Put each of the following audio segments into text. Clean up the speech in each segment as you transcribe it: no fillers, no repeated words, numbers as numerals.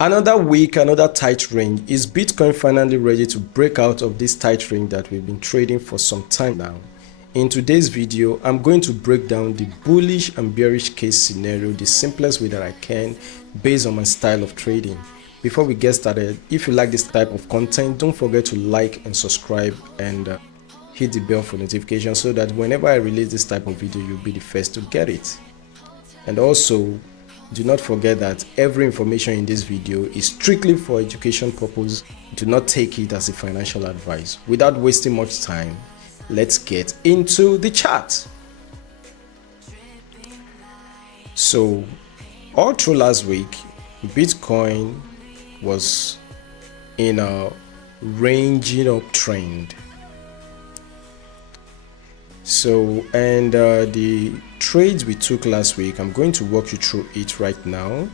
Another week, another tight range. Is Bitcoin finally ready to break out of this tight range that we've been trading for some time now? In today's video, I'm going to break down the bullish and bearish case scenario the simplest way that I can based on my style of trading. Before we get started, if you like this type of content, don't forget to like and subscribe and hit the bell for notifications so that whenever I release this type of video, you'll be the first to get it. And also, do not forget that every information in this video is strictly for education purpose. Do not take it as a financial advice. Without wasting much time, let's get into the chart. So, all through last week, Bitcoin was in a ranging uptrend. So, and the trades we took last week, I'm going to walk you through it right now.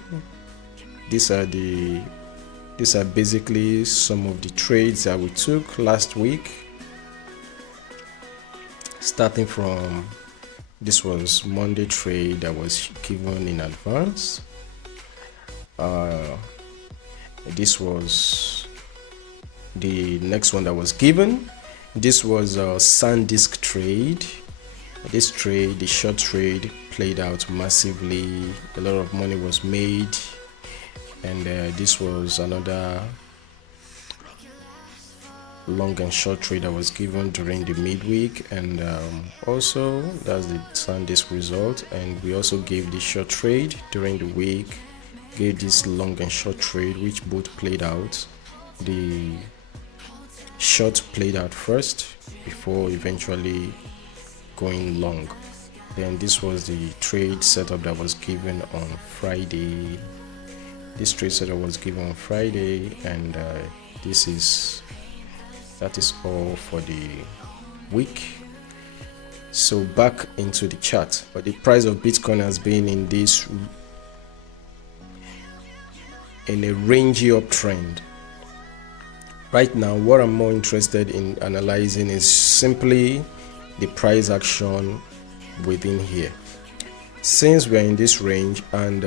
These are basically some of the trades that we took last week. Starting from, this was Monday trade that was given in advance. This was the next one that was given. This was a SanDisk trade. This trade, the short trade, played out massively. A lot of money was made. And this was another long and short trade that was given during the midweek. And also, that's the SanDisk result. And we also gave the short trade during the week. Gave this long and short trade, which both played out. The short played out first before eventually going long. Then this was the trade setup that was given on Friday. This trade setup was given on Friday, and that is all for the week. So back into the chart. But the price of Bitcoin has been in a rangy uptrend. Right now, what I'm more interested in analyzing is simply the price action within here. Since we're in this range and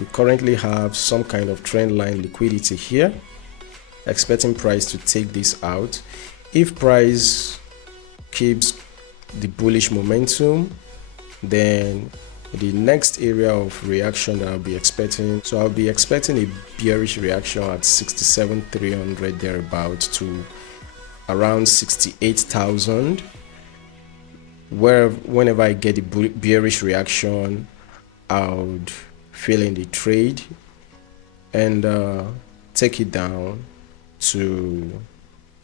we currently have some kind of trend line liquidity here, expecting price to take this out. If price keeps the bullish momentum, then the next area of reaction that I'll be expecting, so I'll be expecting a bearish reaction at 67,300 thereabout to around 68,000. Whenever I get the bearish reaction, I would fill in the trade and take it down to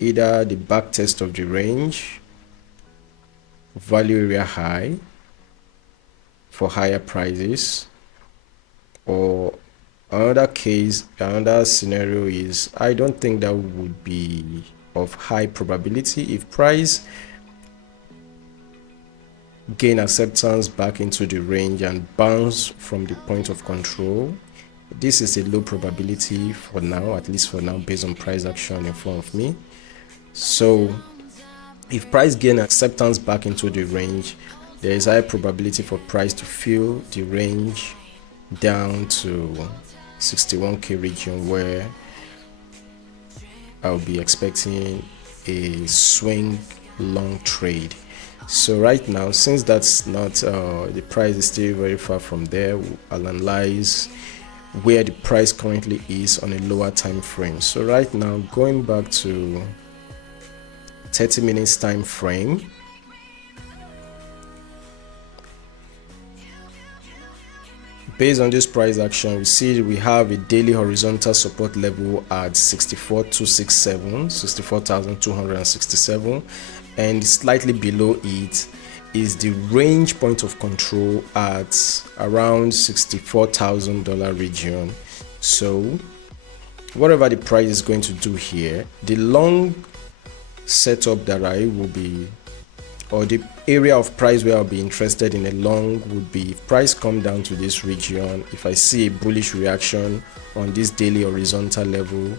either the back test of the range, value area high for higher prices, or another scenario is, I don't think that would be of high probability. If price gain acceptance back into the range and bounce from the point of control, this is a low probability for now, at least for now, based on price action in front of me. So if price gain acceptance back into the range, there is high probability for price to fill the range down to 61k region, where I'll be expecting a swing long trade. So right now, since that's not the price is still very far from there, I'll analyze where the price currently is on a lower time frame. So right now, going back to 30 minutes time frame, based on this price action, we see we have a daily horizontal support level at 64,267, and slightly below it is the range point of control at around $64,000 region. So whatever the price is going to do here, the long setup that I will be, or the area of price where I'll be interested in a long, would be if price come down to this region. If I see a bullish reaction on this daily horizontal level,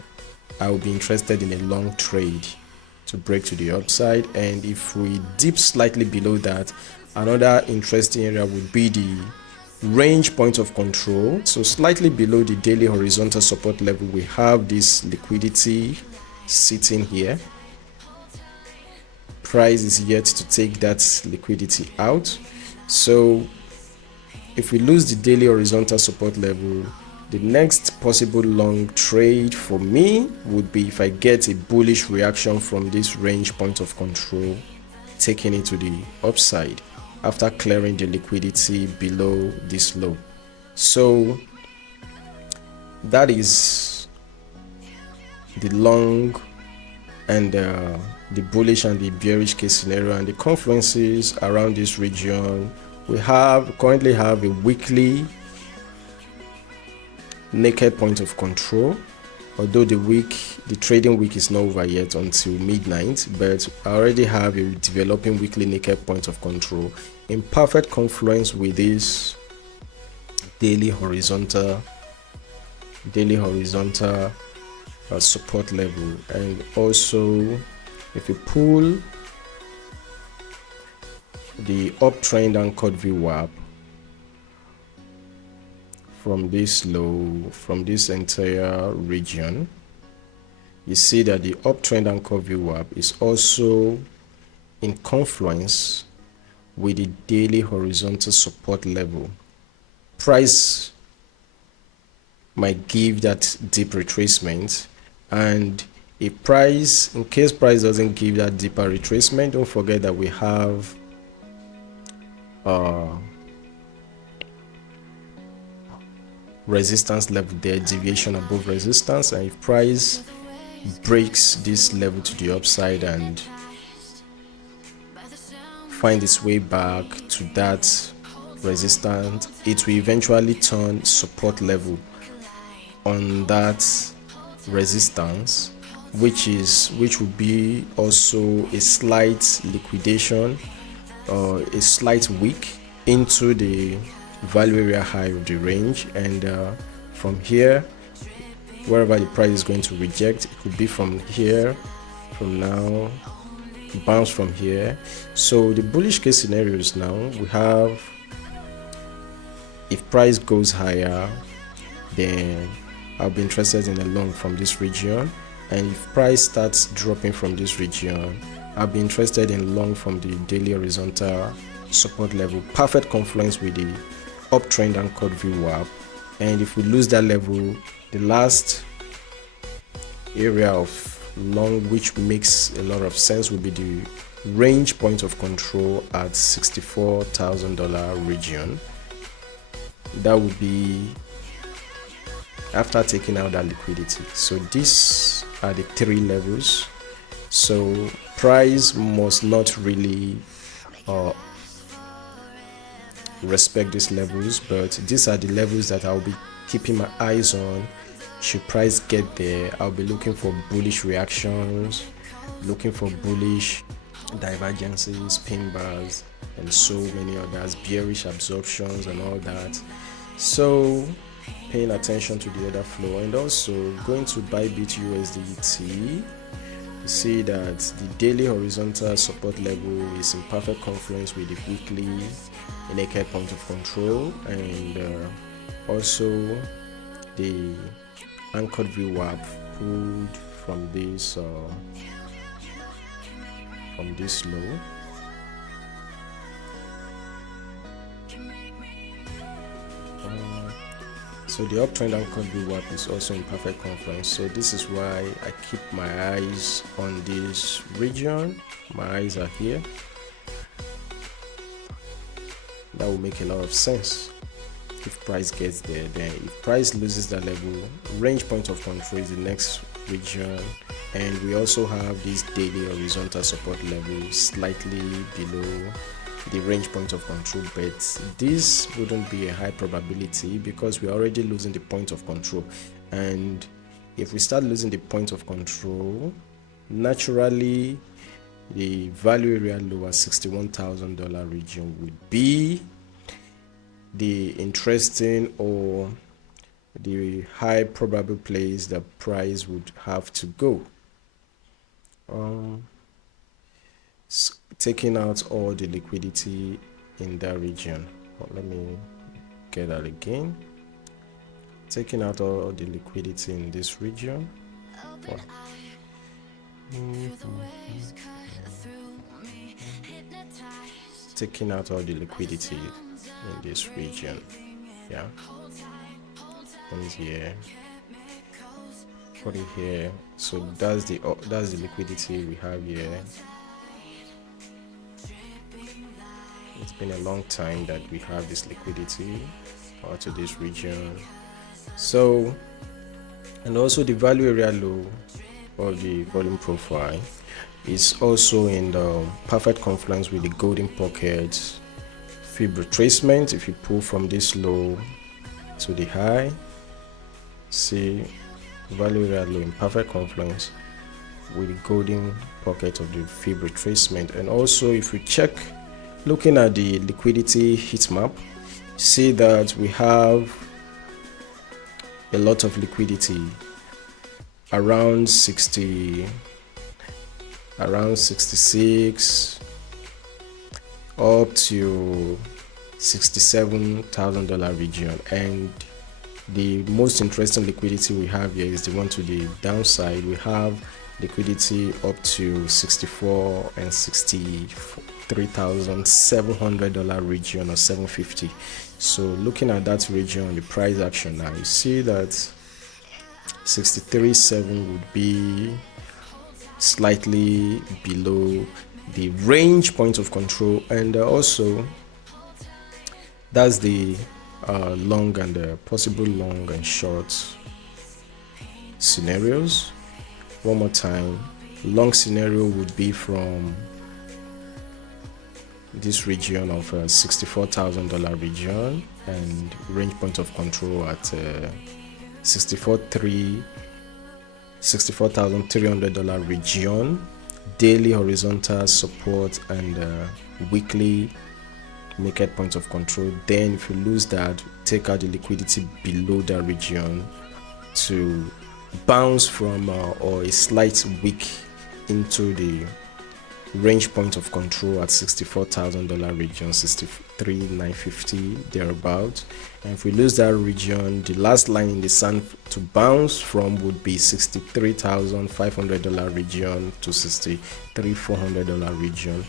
I will be interested in a long trade to break to the upside. And if we dip slightly below that, another interesting area would be the range point of control. So slightly below the daily horizontal support level, we have this liquidity sitting here. Price is yet to take that liquidity out. So if we lose the daily horizontal support level, the next possible long trade for me would be if I get a bullish reaction from this range point of control, taking it to the upside after clearing the liquidity below this low. So that is the long and the bullish and the bearish case scenario, and the confluences around this region. We currently have a weekly naked point of control, although the trading week is not over yet until midnight, but I already have a developing weekly naked point of control in perfect confluence with this daily horizontal support level. And also, if you pull the uptrend anchored VWAP from this low, from this entire region, you see that the uptrend anchored VWAP is also in confluence with the daily horizontal support level. Price might give that deep retracement, and in case price doesn't give that deeper retracement, don't forget that we have resistance level there, deviation above resistance, and if price breaks this level to the upside and find its way back to that resistance, it will eventually turn support level on that resistance, which would be also a slight liquidation or a slight wick into the value area high of the range. And from here, wherever the price is going to reject, it could be from here, from now, bounce from here. So the bullish case scenarios now, we have, if price goes higher, then I'll be interested in a long from this region, and if price starts dropping from this region, I'll be interested in long from the daily horizontal support level, perfect confluence with the uptrend anchored VWAP. And if we lose that level, the last area of long which makes a lot of sense will be the range point of control at $64,000 region. That would be after taking out that liquidity. So these are the three levels. So price must not really respect these levels, but these are the levels that I'll be keeping my eyes on. Should price get there, I'll be looking for bullish reactions, looking for bullish divergences, pin bars, and so many others, bearish absorptions and all that. So paying attention to the order flow, and also going to Bybit USDT. You see that the daily horizontal support level is in perfect confluence with the weekly naked point of control, and also the anchored VWAP pulled from this low. So the uptrend anchored VWAP is also in perfect confluence. So this is why I keep my eyes on this region. My eyes are here. That will make a lot of sense if price gets there. Then if price loses that level, range point of control is the next region, and we also have this daily horizontal support level slightly below the range point of control, but this wouldn't be a high probability because we're already losing the point of control. And if we start losing the point of control, naturally the value area lower $61,000 region would be the interesting or the high probable place that price would have to go. Taking out all the liquidity in that region. Let me get that again, taking out all the liquidity in this region. Wow. Taking out all the liquidity in this region. Yeah, comes here, put it here. So that's the liquidity we have here. It's been a long time that we have this liquidity out to this region. So, and also the value area low of the volume profile is also in the perfect confluence with the golden pocket fib retracement. If you pull from this low to the high, see value area low in perfect confluence with the golden pocket of the fib retracement. And also if we check, looking at the liquidity heat map, see that we have a lot of liquidity around 66 up to $67,000 region. And the most interesting liquidity we have here is the one to the downside. We have liquidity up to $64,000 and $63,700 region, or $750. So looking at that region, the price action now, you see that 63.7 would be slightly below the range point of control. And also that's the long and the possible long and short scenarios. One more time, long scenario would be from this region of $64,000 region, and range point of control at $64,300 region, daily horizontal support and weekly naked point of control. Then if you lose that, take out the liquidity below that region to bounce from or a slight wick into the range point of control at $64,000 region, 63,950 thereabout. And if we lose that region, the last line in the sand to bounce from would be $63,500 region to $63,400 region,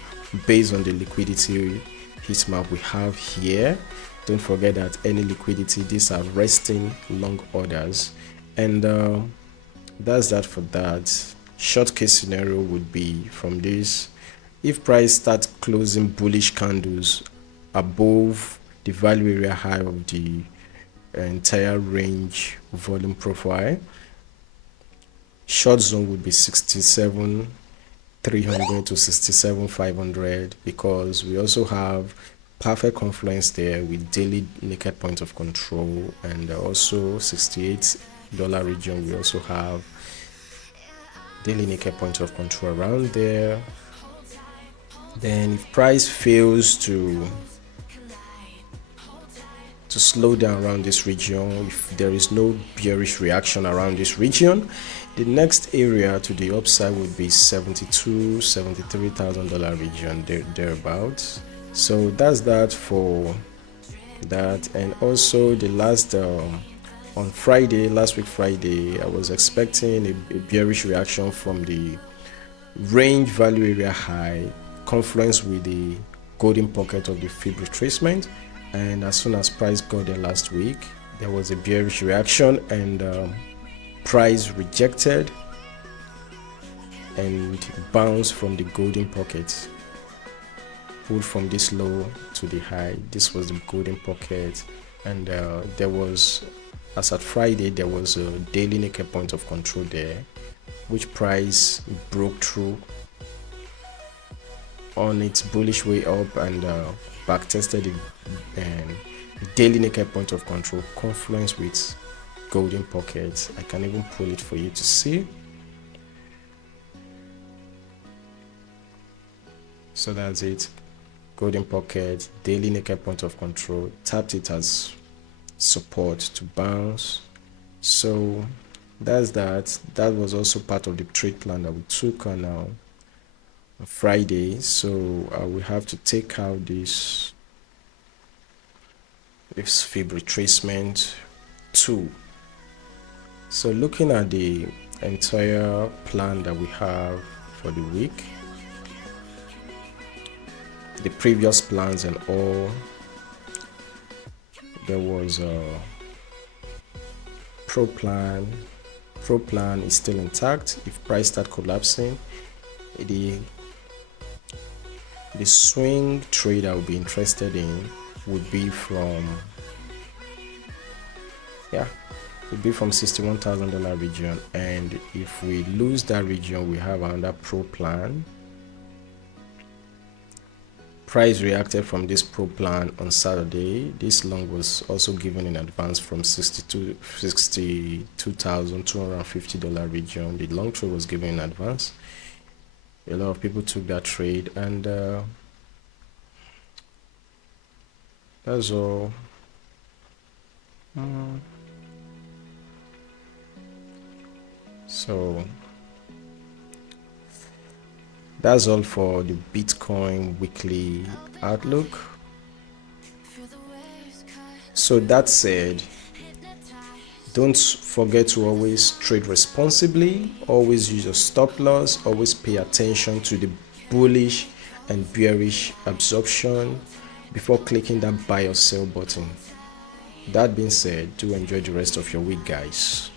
based on the liquidity heat map we have here. Don't forget that any liquidity, these are resting long orders. And that's that for that. Short case scenario would be from this: if price starts closing bullish candles above the value area high of the entire range volume profile, short zone would be 67,300 to 67,500, because we also have perfect confluence there with daily naked point of control. And also $68 region, we also have daily naked point of control around there. Then if price fails to slow down around this region, if there is no bearish reaction around this region, the next area to the upside would be $73,000 region, thereabouts. So that's that for that. And also the last on Friday, last week Friday, I was expecting a bearish reaction from the range value area high, confluence with the golden pocket of the fib retracement. And as soon as price got there last week, there was a bearish reaction, and price rejected and bounced from the golden pocket, pulled from this low to the high. This was the golden pocket. And there was, as at Friday, there was a daily naked point of control there, which price broke through on its bullish way up and back tested the daily naked point of control, confluence with golden pockets. I can even pull it for you to see. So that's it, golden pocket, daily naked point of control, tapped it as support to bounce. So that's that. That was also part of the trade plan that we took on Friday. So we have to take out this This fib retracement 2. So looking at the entire plan that we have for the week, the previous plans and all, there was a pro plan is still intact. If price start collapsing, the swing trade I would be interested in would be from $61,000 region, and if we lose that region, we have another pro plan. Price reacted from this pro plan on Saturday. This long was also given in advance from $62,250 region. The long trade was given in advance. A lot of people took that trade, and that's all. So that's all for the Bitcoin weekly outlook. So that said, don't forget to always trade responsibly, always use your stop loss, always pay attention to the bullish and bearish absorption before clicking that buy or sell button. That being said, do enjoy the rest of your week, guys.